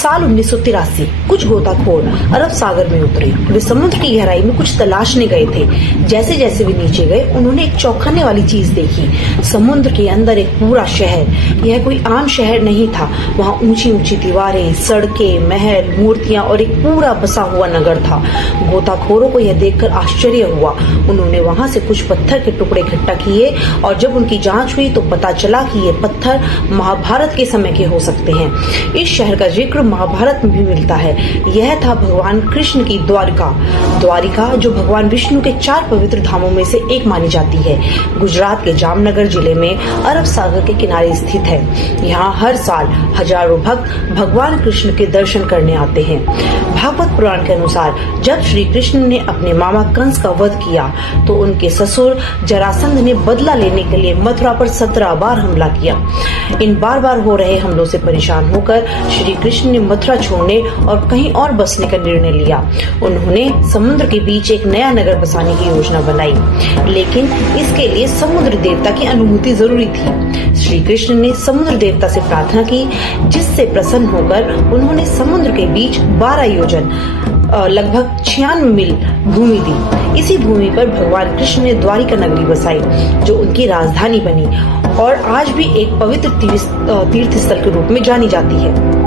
साल 1983 कुछ गोताखोर अरब सागर में उतरे। वे समुद्र की गहराई में कुछ तलाशने गए थे। जैसे जैसे वे नीचे गए उन्होंने एक चौंकाने वाली चीज देखी। समुद्र के अंदर एक पूरा शहर। यह कोई आम शहर नहीं था। वहाँ ऊंची ऊंची दीवारें, सड़कें, महल, मूर्तियाँ और एक पूरा बसा हुआ नगर था। गोताखोरों को यह देखकर आश्चर्य हुआ। उन्होंने वहाँ से कुछ पत्थर के टुकड़े इकट्ठा किए और जब उनकी जाँच हुई तो पता चला कि ये पत्थर महाभारत के समय के हो सकते हैं। इस शहर का जिक्र महाभारत में भी मिलता है। यह था भगवान कृष्ण की द्वारिका जो भगवान विष्णु के 4 पवित्र धामों में से एक मानी जाती है। गुजरात के जामनगर जिले में अरब सागर के किनारे स्थित है। यहाँ हर साल हजारों भक्त भगवान कृष्ण के दर्शन करने आते हैं। भागवत पुराण के अनुसार जब श्री कृष्ण ने अपने मामा कंस का वध किया तो उनके ससुर जरासंध ने बदला लेने के लिए मथुरा पर 17 बार हमला किया। इन बार बार हो रहे हमलों से परेशान होकर श्री कृष्ण ने मथुरा छोड़ने और कहीं और बसने का निर्णय लिया। उन्होंने समुद्र के बीच एक नया नगर बसाने की योजना बनाई, लेकिन इसके लिए समुद्र देवता की अनुमति जरूरी थी। श्री कृष्ण ने समुद्र देवता से प्रार्थना की, जिससे प्रसन्न होकर उन्होंने समुद्र के बीच 12 योजन लगभग 96 मील भूमि दी। इसी भूमि पर भगवान कृष्ण ने द्वारिका नगरी बसाई, जो उनकी राजधानी बनी और आज भी एक पवित्र तीर्थ स्थल के रूप में जानी जाती है।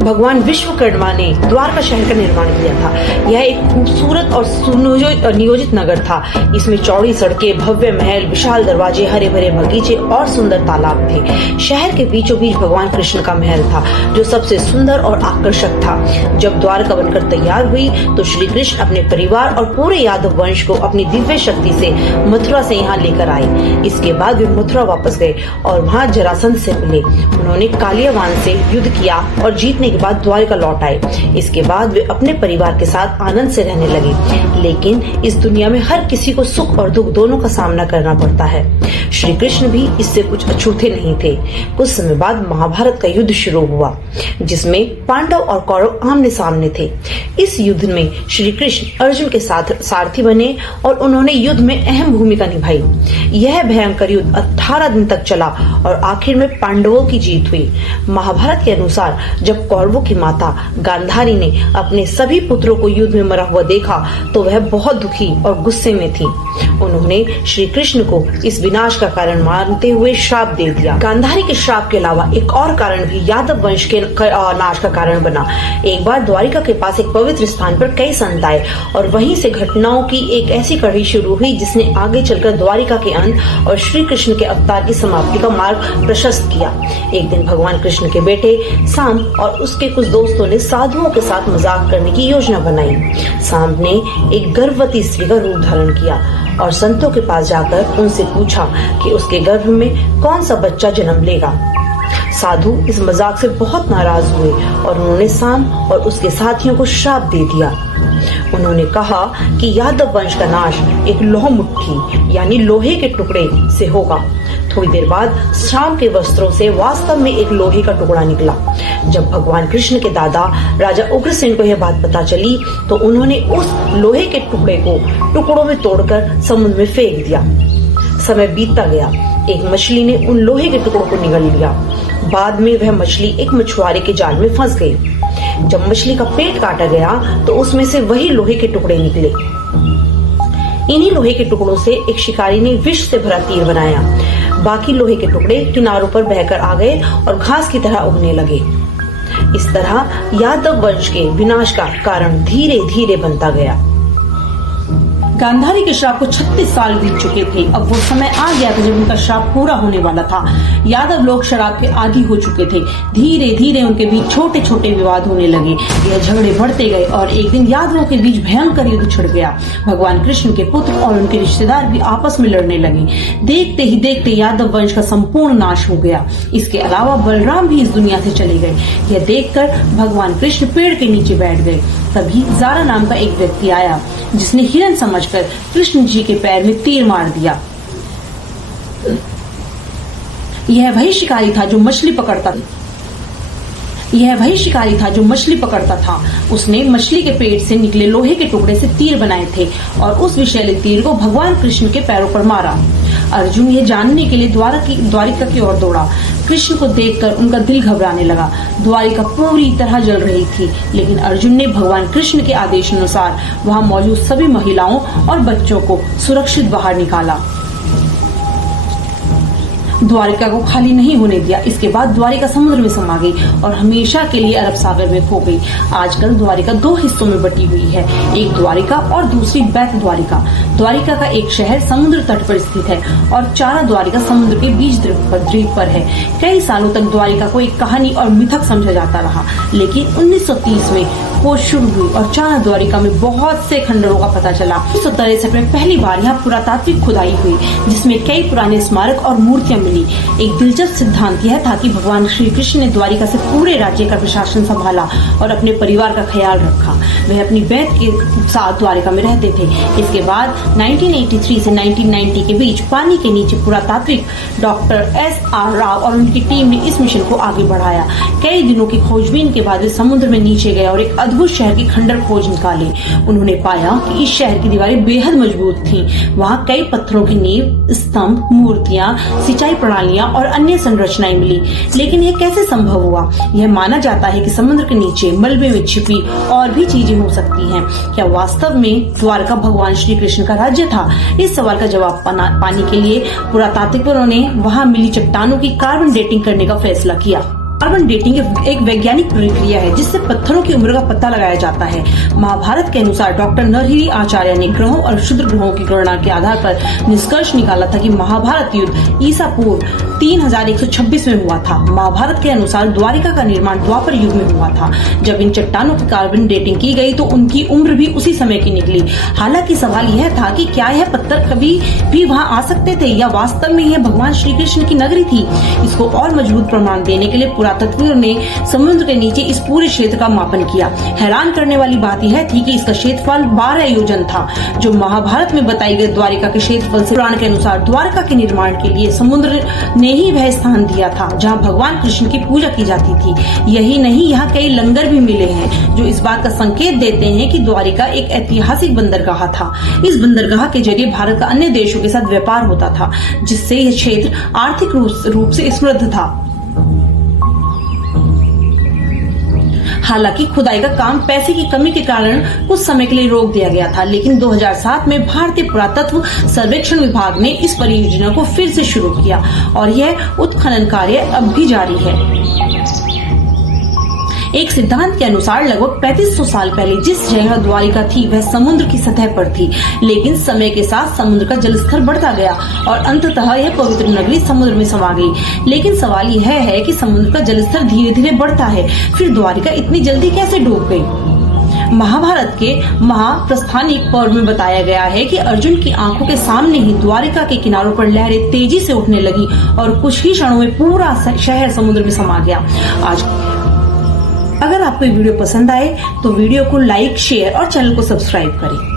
भगवान विश्वकर्मा ने द्वारका शहर का निर्माण किया था। यह एक खूबसूरत और सुनियोजित नगर था। इसमें चौड़ी सड़कें, भव्य महल, विशाल दरवाजे, हरे भरे बगीचे और सुंदर तालाब थे। शहर के बीचों बीच भगवान कृष्ण का महल था, जो सबसे सुंदर और आकर्षक था। जब द्वारका बनकर तैयार हुई तो श्री कृष्ण अपने परिवार और पूरे यादव वंश को अपनी दिव्य शक्ति से मथुरा से यहाँ लेकर आए। इसके बाद वे मथुरा वापस गए और वहाँ जरासंध से मिले। उन्होंने कालियावान से युद्ध किया और जीतने बाद द्वारिका लौट आए। इसके बाद वे अपने परिवार के साथ आनंद से रहने लगे। लेकिन इस दुनिया में हर किसी को सुख और दुख दोनों का सामना करना पड़ता है। श्री कृष्ण भी इससे कुछ अछूते नहीं थे। कुछ समय बाद महाभारत का युद्ध शुरू हुआ, जिसमें पांडव और कौरव आमने सामने थे। इस युद्ध में श्री कृष्ण अर्जुन के साथ सारथी बने और उन्होंने युद्ध में अहम भूमिका निभाई। यह भयंकर युद्ध 18 दिन तक चला और आखिर में पांडवों की जीत हुई। महाभारत के अनुसार जब कौरवों की माता गांधारी ने अपने सभी पुत्रों को युद्ध में मरा हुआ देखा तो वह बहुत दुखी और गुस्से में थी। उन्होंने श्री कृष्ण को इस विनाश का कारण मानते हुए श्राप दे दिया। गांधारी के श्राप के अलावा एक और कारण भी यादव वंश के नाश का कारण बना। एक बार द्वारिका के पास एक पवित्र स्थान पर कई संत आए और वहीं से घटनाओं की एक ऐसी कड़ी शुरू हुई जिसने आगे चलकर द्वारिका के अंत और श्री कृष्ण के अवतार की समाप्ति का मार्ग प्रशस्त किया। एक दिन भगवान कृष्ण के बेटे सांब और उसके कुछ दोस्तों ने साधुओं के साथ मजाक करने की योजना बनाई। सांब ने एक गर्भवती स्त्री का रूप धारण किया और संतों के पास जाकर उनसे पूछा कि उसके गर्भ में कौन सा बच्चा जन्म लेगा। साधु इस मजाक से बहुत नाराज हुए और उन्होंने सांब और उसके साथियों को श्राप दे दिया। उन्होंने कहा कि यादव वंश का नाश एक लोह मुट्ठी यानी लोहे के टुकड़े से होगा। थोड़ी देर बाद सांब के वस्त्रों से वास्तव में एक लोहे का टुकड़ा निकला। जब भगवान कृष्ण के दादा राजा उग्रसेन को यह बात पता चली तो उन्होंने उस लोहे के टुकड़े को टुकड़ों में तोड़कर समुद्र में फेंक दिया। समय बीतता गया। एक मछली ने उन लोहे के टुकड़ों को निगल लिया। बाद में वह मछली एक मछुआरे के जाल में फंस गई। जब मछली का पेट काटा गया तो उसमें से वही लोहे के टुकड़े निकले। इन्हीं लोहे के टुकड़ों से एक शिकारी ने विष से भरा तीर बनाया। बाकी लोहे के टुकड़े किनारों पर बहकर आ गए और घास की तरह उगने लगे। इस तरह यादव वंश के विनाश का कारण धीरे धीरे बनता गया। गांधारी के श्राप को 36 साल बीत चुके थे। अब वो समय आ गया था जब उनका श्राप पूरा होने वाला था। यादव लोग शराब के आदी हो चुके थे। धीरे धीरे उनके बीच छोटे छोटे विवाद होने लगे। यह झगड़े बढ़ते गए और एक दिन यादवों के बीच भयंकर युद्ध छिड़ गया। भगवान कृष्ण के पुत्र और उनके रिश्तेदार भी आपस में लड़ने लगे। देखते ही देखते यादव वंश का संपूर्ण नाश हो गया। इसके अलावा बलराम भी इस दुनिया से चले गए। यह देखकर भगवान कृष्ण पेड़ के नीचे बैठ गए। तभी जारा नाम का एक व्यक्ति आया, जिसने हिरण समझकर कृष्ण जी के पैर में तीर मार दिया। यह वही शिकारी था जो मछली पकड़ता था। यह वही शिकारी था जो मछली पकड़ता था। उसने मछली के पेट से निकले लोहे के टुकड़े से तीर बनाए थे और उस विषैले तीर को भगवान कृष्ण के पैरों पर मारा। अर्जुन यह जानने के लिए द्वारिका की ओर दौड़ा। कृष्ण को देखकर उनका दिल घबराने लगा। द्वारिका पूरी तरह जल रही थी, लेकिन अर्जुन ने भगवान कृष्ण के आदेशानुसार वहां मौजूद सभी महिलाओं और बच्चों को सुरक्षित बाहर निकाला। द्वारिका को खाली नहीं होने दिया। इसके बाद द्वारिका समुद्र में समा गई और हमेशा के लिए अरब सागर में खो गई। आजकल द्वारिका दो हिस्सों में बटी हुई है, एक द्वारिका और दूसरी बैत द्वारिका। द्वारिका का एक शहर समुद्र तट पर स्थित है और चारा द्वारिका समुद्र के बीच द्वीप पर है। कई सालों तक द्वारिका को एक कहानी और मिथक समझा जाता रहा, लेकिन 1930 में खोज शुरू हुई और चारा द्वारिका में बहुत से खंडरों का पता चला। 1963 में पहली बार यहाँ पुरातात्विक खुदाई हुई, जिसमें कई पुराने स्मारक और मूर्तियां मिली। एक दिलचस्प सिद्धांत यह था कि भगवान श्री कृष्ण ने द्वारिका से पूरे राज्य का प्रशासन संभाला और अपने परिवार का ख्याल रखा। वह अपनी बैत के साथ द्वारिका में रहते थे। इसके बाद 1983 से 1990 के बीच पानी के नीचे पुरातात्विक डॉक्टर SR राव और उनकी टीम ने इस मिशन को आगे बढ़ाया। कई दिनों की खोजबीन के बाद वे समुद्र में नीचे गए और एक अद्भुत शहर की खंडर खोज निकाले। उन्होंने पाया कि इस शहर की दीवारें बेहद मजबूत थीं। वहाँ कई पत्थरों की नींव, स्तंभ, मूर्तियां, सिंचाई प्रणालियां और अन्य संरचनाएं मिली। लेकिन यह कैसे संभव हुआ? यह माना जाता है कि समुद्र के नीचे मलबे में छिपी और भी चीजें हो सकती हैं। क्या वास्तव में द्वारका भगवान श्री कृष्ण का राज्य था? इस सवाल का जवाब पाने के लिए पुरातात्विकों ने वहाँ मिली चट्टानों की कार्बन डेटिंग करने का फैसला किया। कार्बन डेटिंग एक वैज्ञानिक प्रक्रिया है जिससे पत्थरों की उम्र का पता लगाया जाता है। महाभारत के अनुसार डॉक्टर नरहरि आचार्य ने ग्रहों और क्षुद्र ग्रहों की गणना के आधार पर निष्कर्ष निकाला था कि महाभारत युद्ध ईसा पूर्व 3126 में हुआ था। महाभारत के अनुसार द्वारिका का निर्माण द्वापर युग में हुआ था। जब इन चट्टानों की कार्बन डेटिंग की गई तो उनकी उम्र भी उसी समय की निकली। हालांकि सवाल यह था कि क्या यह पत्थर कभी भी वहाँ आ सकते थे या वास्तव में यह भगवान श्री कृष्ण की नगरी थी? इसको और मजबूत प्रमाण देने के लिए पुरातत्वविदों ने समुद्र के नीचे इस पूरे क्षेत्र का मापन किया। हैरान करने वाली बात यह थी कि इसका क्षेत्रफल 12 योजन था, जो महाभारत में बताई गई द्वारिका के क्षेत्रफल से। पुराण के अनुसार द्वारका के निर्माण के लिए समुद्र ने ही वह स्थान दिया था जहां भगवान कृष्ण की पूजा की जाती थी। यही नहीं, यहाँ कई लंगर भी मिले हैं जो इस बात का संकेत देते हैं कि द्वारिका एक ऐतिहासिक बंदरगाह था। इस बंदरगाह के जरिए भारत का अन्य देशों के साथ व्यापार होता था, जिससे यह क्षेत्र आर्थिक रूप से समृद्ध था। हालांकि खुदाई का काम पैसे की कमी के कारण कुछ समय के लिए रोक दिया गया था, लेकिन 2007 में भारतीय पुरातत्व सर्वेक्षण विभाग ने इस परियोजना को फिर से शुरू किया और यह उत्खनन कार्य अब भी जारी है। एक सिद्धांत के अनुसार लगभग 3500 साल पहले जिस जगह द्वारिका थी वह समुद्र की सतह पर थी, लेकिन समय के साथ समुद्र का जलस्तर बढ़ता गया और अंततः यह पवित्र नगरी समुद्र में समा गई। लेकिन सवाल यह है कि समुद्र का जलस्तर धीरे धीरे बढ़ता है, फिर द्वारिका इतनी जल्दी कैसे डूब गई? महाभारत के महाप्रस्थानिक पर्व में बताया गया है कि अर्जुन की आंखों के सामने ही द्वारिका के किनारों पर लहरें तेजी से उठने लगी और कुछ ही क्षणों में पूरा शहर समुद्र में समा गया। अगर आपको ये वीडियो पसंद आए तो वीडियो को लाइक, शेयर और चैनल को सब्सक्राइब करें।